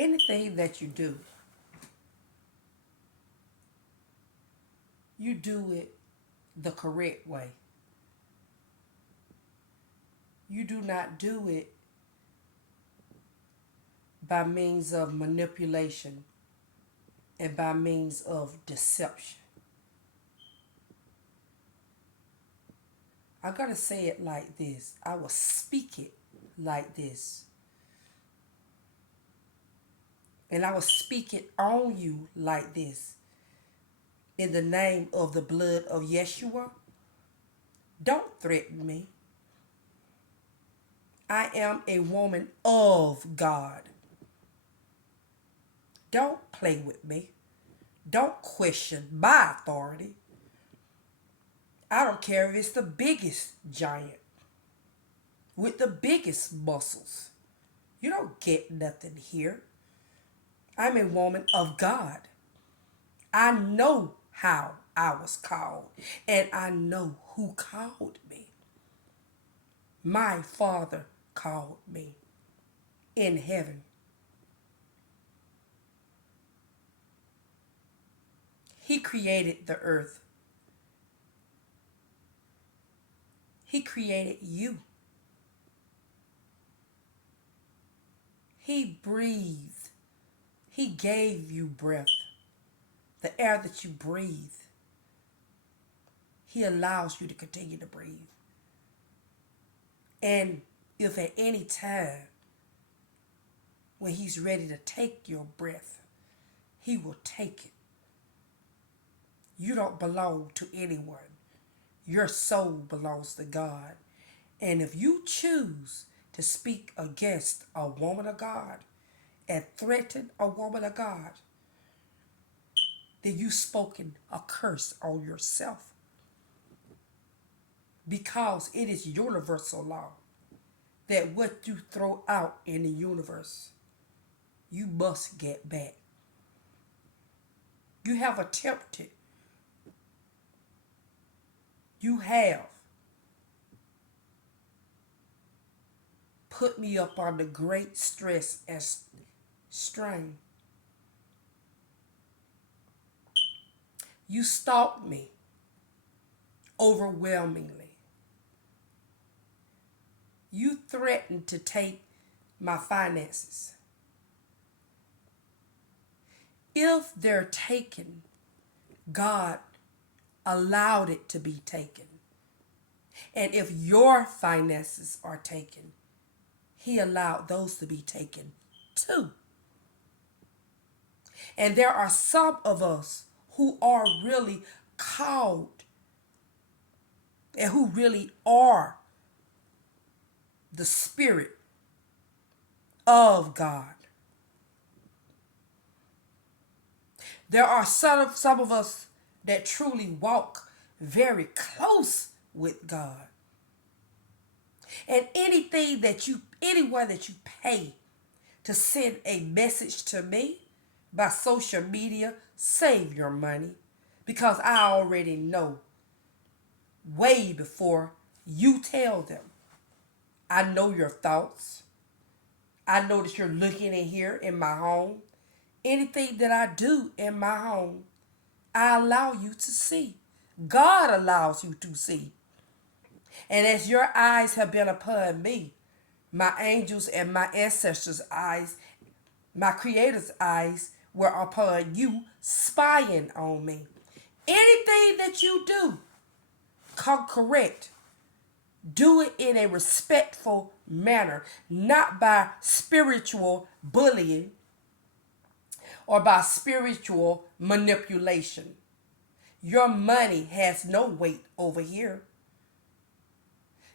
Anything that you do it the correct way. You do not do it by means of manipulation and by means of deception. I gotta say it like this. I will speak it like this. And I will speak it on you like this. In the name of the blood of Yeshua, don't threaten me. I am a woman of God. Don't play with me. Don't question my authority. I don't care if it's the biggest giant with the biggest muscles. You don't get nothing here. I'm a woman of God. I know how I was called, and I know who called me. My Father called me in heaven. He created the earth. He created you. He breathed. He gave you breath. The air that you breathe. He allows you to continue to breathe. And if at any time when he's ready to take your breath, he will take it. You don't belong to anyone. Your soul belongs to God. And if you choose to speak against a woman of God and threaten a woman of God, then you've spoken a curse on yourself. Because it is universal law that what you throw out in the universe, you must get back. You have attempted. You have put me up under great stress and strain. You stalked me overwhelmingly. You threatened to take my finances. If they're taken, God allowed it to be taken. And if your finances are taken, he allowed those to be taken too. And there are some of us who are really called and who really are the Spirit of God. There are some of us that truly walk very close with God. And anywhere that you pay to send a message to me by social media, save your money. Because I already know way before you tell them. I know your thoughts. I know that you're looking in here in my home. Anything that I do in my home, I allow you to see. God allows you to see. And as your eyes have been upon me, my angels and my ancestors' eyes, my Creator's eyes were upon you, spying on me. Anything that you do, come correct. Do it in a respectful manner, not by spiritual bullying or by spiritual manipulation. Your money has no weight over here.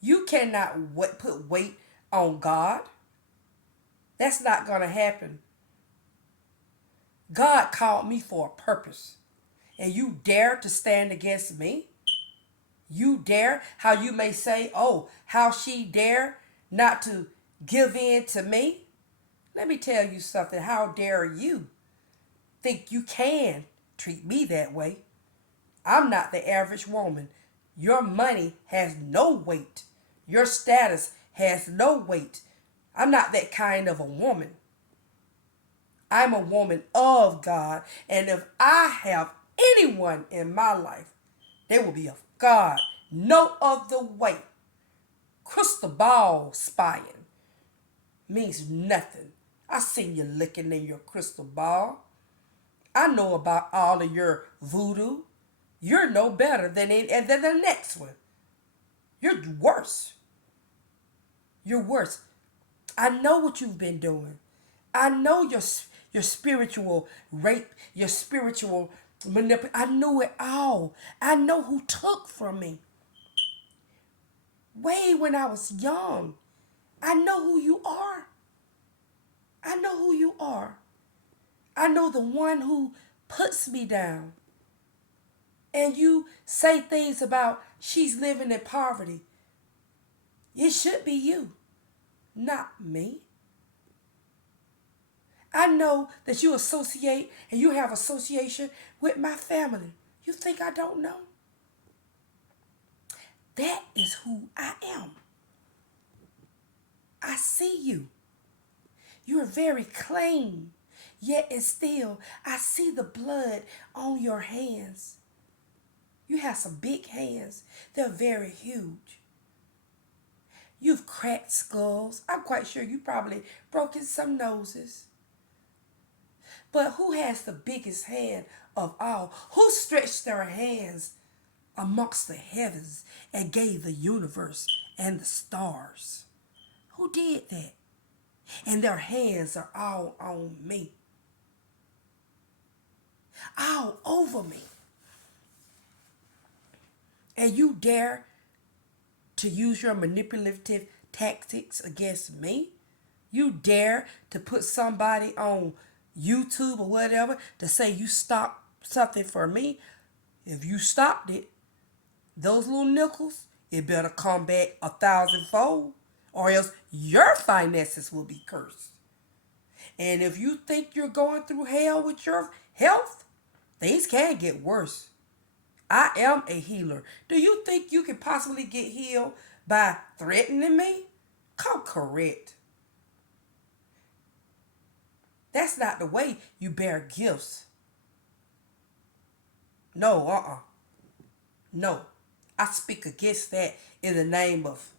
You cannot put weight on God. That's not going to happen. God called me for a purpose. And you dare to stand against me? You dare? How you may say, oh, how she dare not to give in to me? Let me tell you something. How dare you think you can treat me that way? I'm not the average woman. Your money has no weight. Your status has no weight. I'm not that kind of a woman. I'm a woman of God. And if I have anyone in my life, they will be of God. No other way. Crystal ball spying means nothing. I seen you looking in your crystal ball. I know about all of your voodoo. You're no better than the next one. You're worse. You're worse. I know what you've been doing. I know your spiritual rape, your spiritual manipulation. I knew it all. I know who took from me. Way when I was young. I know who you are. I know who you are. I know the one who puts me down. And you say things about she's living in poverty. It should be you, not me. I know that you associate and you have association with my family. You think I don't know? That is who I am. I see you. You are very clean. Yet and still, I see the blood on your hands. You have some big hands. They're very huge. You've cracked skulls. I'm quite sure you probably broken some noses. But who has the biggest hand of all? Who stretched their hands amongst the heavens and gave the universe and the stars? Who did that? And their hands are all on me, all over me. And you dare to use your manipulative tactics against me? You dare to put somebody on YouTube or whatever to say you stopped something for me? If you stopped it, those little nickels, it better come back 1,000-fold, or else your finances will be cursed. And if you think you're going through hell with your health, things can get worse. I am a healer. Do you think you can possibly get healed by threatening me? Come correct. That's not the way you bear gifts. No, No. I speak against that in the name of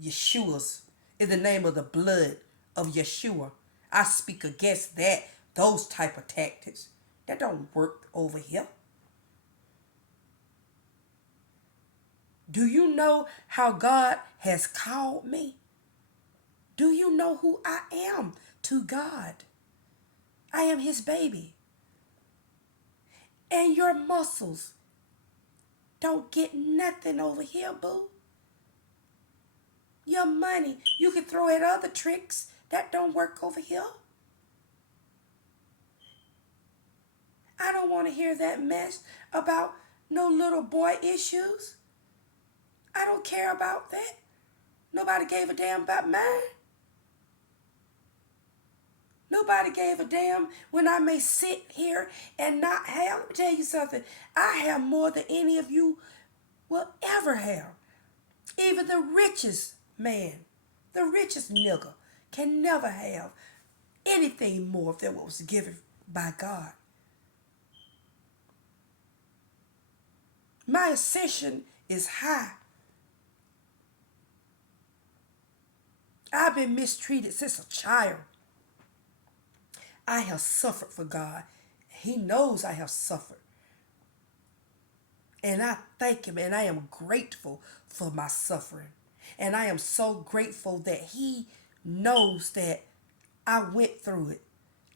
Yeshua's, in the name of the blood of Yeshua. I speak against that, those type of tactics. That don't work over here. Do you know how God has called me? Do you know who I am to God? I am his baby. And your muscles don't get nothing over here, boo. Your money, you can throw at other tricks. That don't work over here. I don't want to hear that mess about no little boy issues. I don't care about that. Nobody gave a damn about mine. Nobody gave a damn when I may sit here and not have. Let me tell you something. I have more than any of you will ever have. Even the richest man, the richest nigga, can never have anything more than what was given by God. My ascension is high. I've been mistreated since a child. I have suffered for God. He knows I have suffered. And I thank him and I am grateful for my suffering. And I am so grateful that he knows that I went through it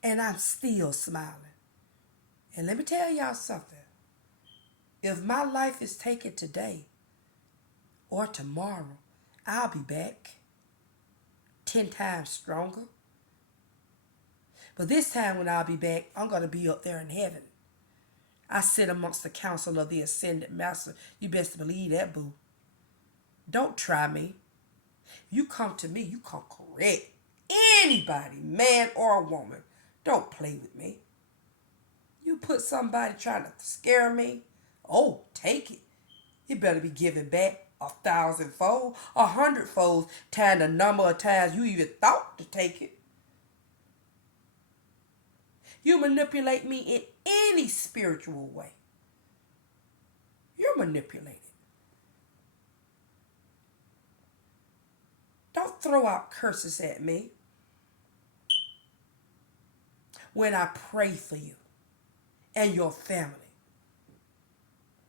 and I'm still smiling. And let me tell y'all something. If my life is taken today or tomorrow, I'll be back 10 times stronger. But this time when I'll be back, I'm going to be up there in heaven. I sit amongst the council of the ascended master. You best believe that, boo. Don't try me. You come to me, you come correct. Anybody, man or woman, don't play with me. You put somebody trying to scare me, oh, take it. It better be given back 1,000-fold, 100-fold, times the number of times you even thought to take it. You manipulate me in any spiritual way. You're manipulated. Don't throw out curses at me when I pray for you and your family.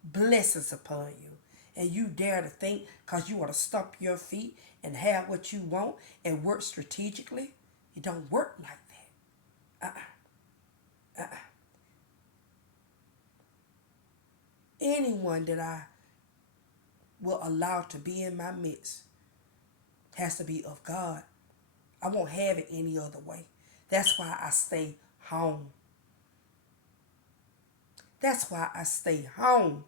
Blessings upon you. And you dare to think because you want to stomp your feet and have what you want and work strategically. It don't work like that. Anyone that I will allow to be in my midst has to be of God. I won't have it any other way. That's why I stay home. That's why I stay home.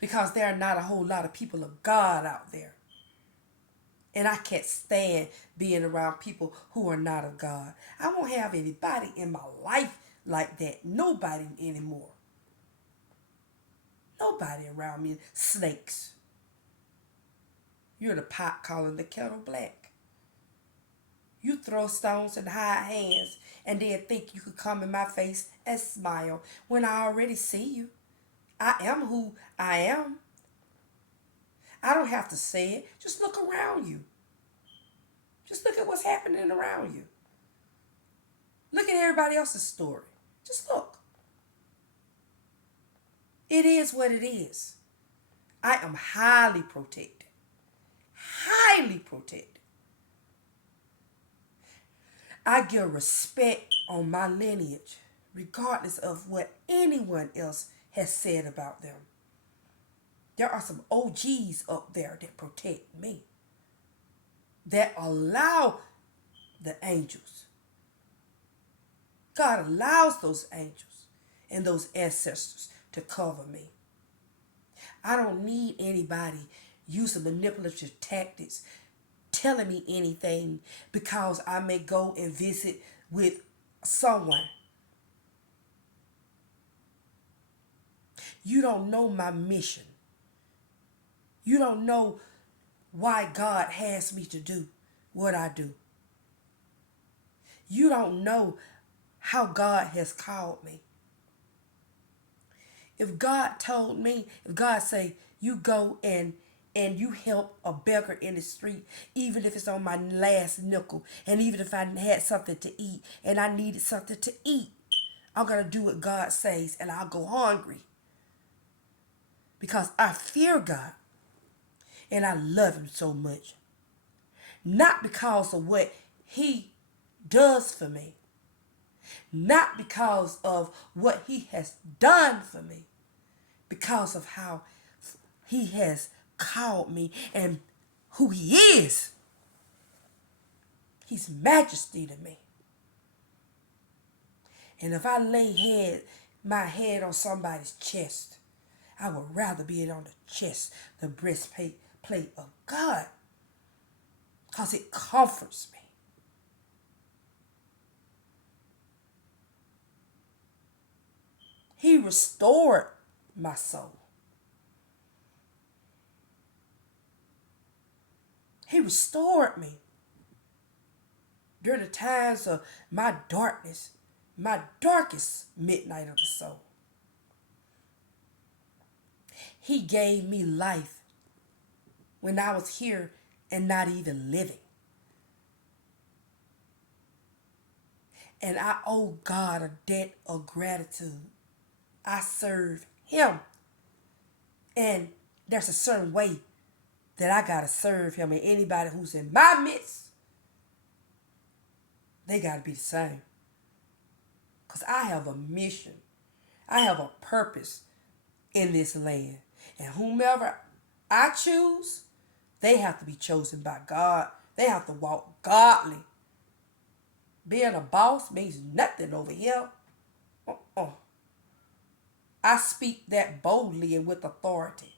Because there are not a whole lot of people of God out there. And I can't stand being around people who are not of God. I won't have anybody in my life like that. Nobody anymore. Nobody around me. Snakes. You're the pot calling the kettle black. You throw stones and hide hands and then think you could come in my face and smile when I already see you. I am who I am. I don't have to say it. Just look around you. Just look at what's happening around you. Look at everybody else's story. Just look. It is what it is. I am highly protected. Highly protected. I give respect on my lineage, regardless of what anyone else has said about them. There are some OGs up there that protect me, that allow the angels. God allows those angels and those ancestors to cover me. I don't need anybody using manipulative tactics telling me anything because I may go and visit with someone. You don't know my mission. You don't know why God has me to do what I do. You don't know how God has called me. If God told me, if God say, you go and you help a beggar in the street, even if it's on my last nickel, and even if I had something to eat and I needed something to eat, I'm going to do what God says and I'll go hungry. Because I fear God and I love him so much. Not because of what he does for me. Not because of what he has done for me. Because of how he has called me and who he is. He's majesty to me. And if I lay my head on somebody's chest, I would rather be it on the chest, the breastplate of God. Because it comforts me. He restored my soul. He restored me during the times of my darkness, my darkest midnight of the soul. He gave me life when I was here and not even living. And I owe God a debt of gratitude. I serve him. And there's a certain way that I got to serve him. And anybody who's in my midst, they got to be the same. Because I have a mission. I have a purpose in this land. And whomever I choose, they have to be chosen by God. They have to walk godly. Being a boss means nothing over here. I speak that boldly and with authority.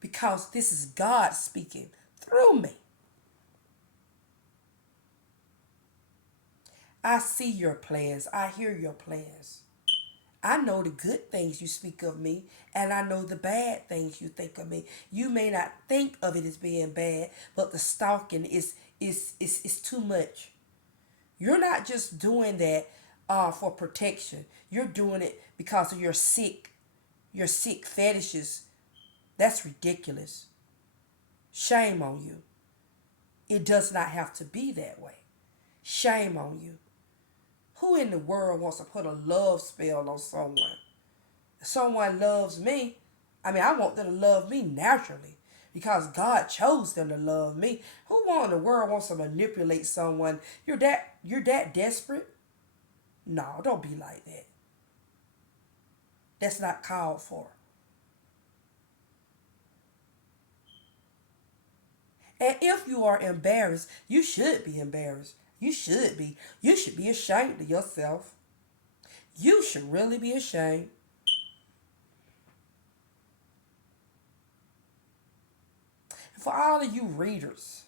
Because this is God speaking through me. I see your plans. I hear your plans. I know the good things you speak of me, and I know the bad things you think of me. You may not think of it as being bad, but the stalking is too much. You're not just doing that for protection. You're doing it because of your sick fetishes. That's ridiculous. Shame on you. It does not have to be that way. Shame on you. Who in the world wants to put a love spell on someone? If someone loves me, I want them to love me naturally because God chose them to love me. Who in the world wants to manipulate someone? You're that desperate? No, don't be like that. That's not called for. And if you are embarrassed, you should be embarrassed. You should be. You should be ashamed of yourself. You should really be ashamed. For all of you readers,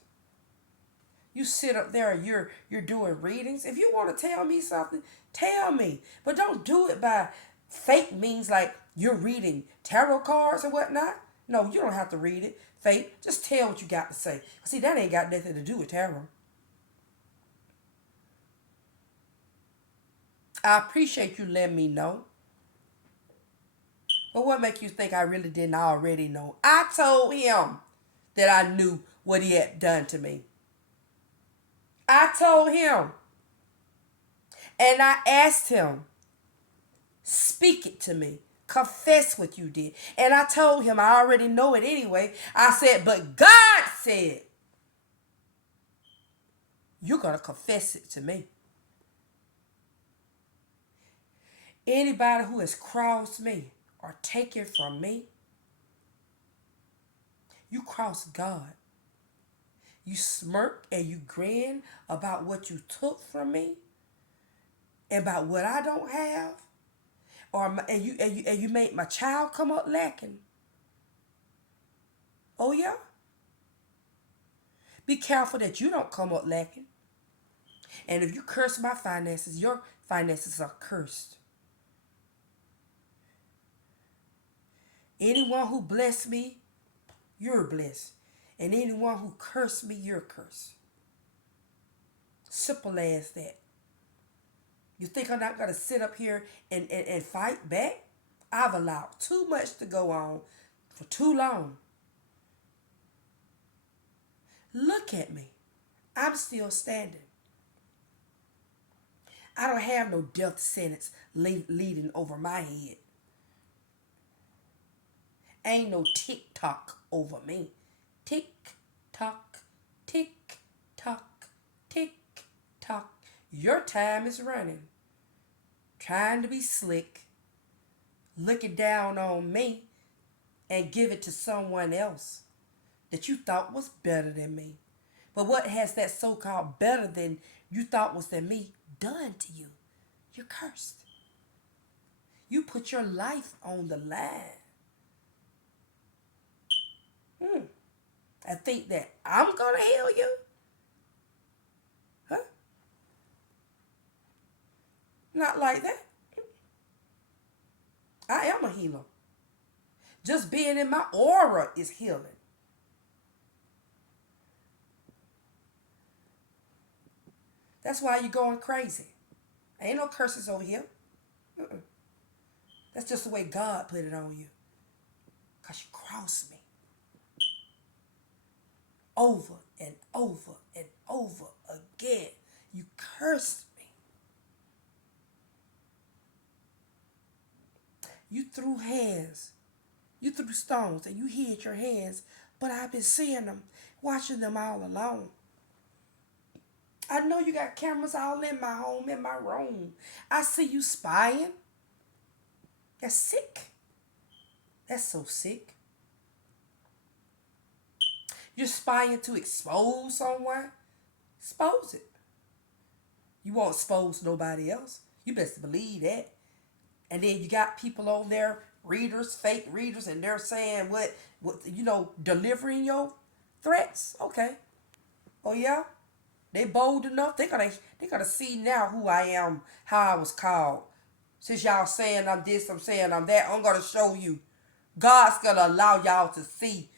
you sit up there and you're doing readings. If you want to tell me something, tell me. But don't do it by fake means like you're reading tarot cards and whatnot. No, you don't have to read it. Fake. Just tell what you got to say. See, that ain't got nothing to do with tarot. I appreciate you letting me know. But what make you think I really didn't already know? I told him that I knew what he had done to me. I told him. And I asked him, speak it to me. Confess what you did. And I told him I already know it anyway. I said, but God said, you're going to confess it to me. Anybody who has crossed me or taken from me, you cross God. You smirk and you grin about what you took from me, about what I don't have, and you made my child come up lacking. Oh yeah. Be careful that you don't come up lacking. And if you curse my finances, your finances are cursed. Anyone who bless me, you're blessed. And anyone who curse me, you're cursed. Simple as that. You think I'm not going to sit up here and fight back? I've allowed too much to go on for too long. Look at me. I'm still standing. I don't have no death sentence leading over my head. Ain't no tick tock over me. Tick tock, tick tock, tick tock. Your time is running. Trying to be slick, looking down on me, and give it to someone else that you thought was better than me. But what has that so-called better than you thought was than me done to you? You're cursed. You put your life on the line. I think that I'm going to heal you? Huh? Not like that. I am a healer. Just being in my aura is healing. That's why you're going crazy. Ain't no curses over here. Mm-mm. That's just the way God put it on you. Because you crossed me. Over and over and over again. You cursed me. You threw hands. You threw stones and you hid your hands. But I've been seeing them, watching them all along. I know you got cameras all in my home, in my room. I see you spying. That's sick. That's so sick. You're spying to expose someone. Expose it. You won't expose nobody else. You best believe that. And then you got people on there, readers, fake readers, and they're saying what delivering your threats. Okay. Oh yeah? They bold enough. They gotta see now who I am, how I was called. Since y'all saying I'm this, I'm saying I'm that, I'm gonna show you. God's gonna allow y'all to see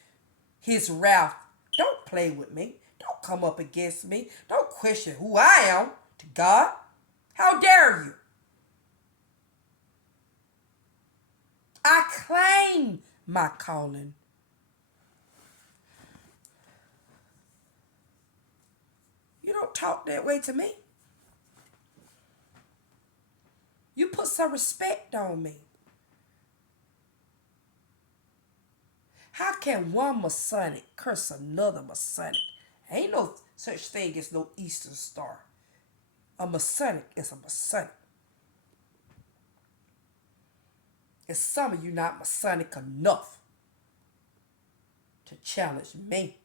his wrath. Don't play with me. Don't come up against me. Don't question who I am to God. How dare you? I claim my calling. You don't talk that way to me. You put some respect on me. How can one Masonic curse another Masonic? Ain't no such thing as no Eastern Star. A Masonic is a Masonic. And some of you not Masonic enough to challenge me.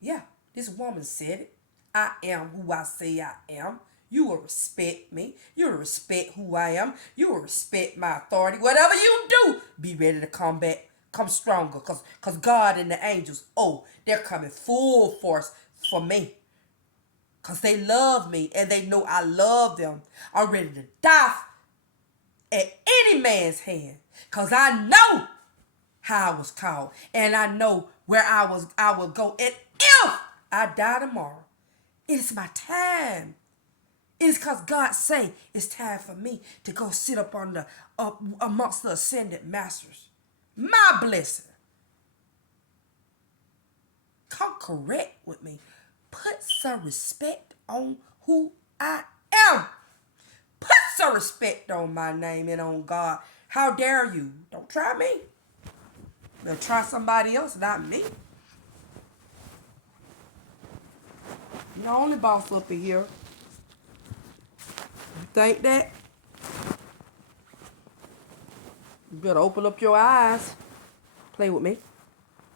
Yeah, this woman said it. I am who I say I am. You will respect me. You will respect who I am. You will respect my authority. Whatever you do, be ready to come back. Come stronger. Because God and the angels, oh, they're coming full force for me. Because they love me and they know I love them. I'm ready to die at any man's hand. Because I know how I was called. And I know where I will go. And if I die tomorrow, it is my time. It is because God say it's time for me to go sit up on the amongst the ascended masters. My blessing. Come correct with me. Put some respect on who I am. Put some respect on my name and on God. How dare you? Don't try me. They'll try somebody else, not me. You're the only boss up in here. You think that? You better open up your eyes. Play with me.